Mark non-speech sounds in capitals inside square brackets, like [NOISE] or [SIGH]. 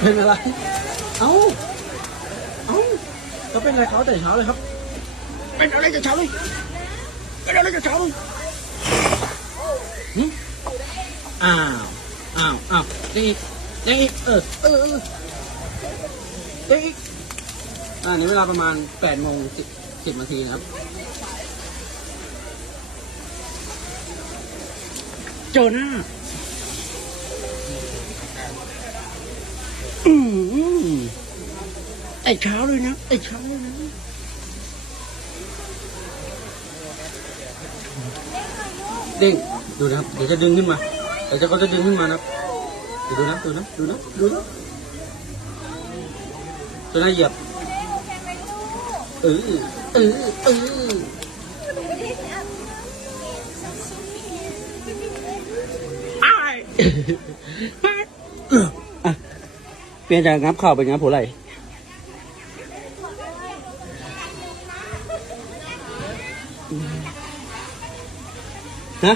เป็นอะไร เอ้า เอ้าเขาเป็นอะไรเขาแต่เช้าเลยครับ เป็นอะไรแต่เช้าเลย เป็นอะไรแต่เช้าเลยหึอ้าว อ้าว อ้าวยังอีกยังอีกเออ เออ เออยังอีกอ่านี่เวลาประมาณแปดโมงสิบสิบนาทีนะครับ โจน่า Tại sao đây nó, tại sao đây nó. Đừng, đưa nó, để cho đừng lên mà. Để cho con cho đừng lên mà nó. Đưa nó, đưa nó, đưa nó, đưa nó. Đưa nó dập Ừ, ừ, ừ. Ai Ai? [LAUGHS] เปลี่ยนจากงับเข่าเป็นงับหัวไหล่ฮะ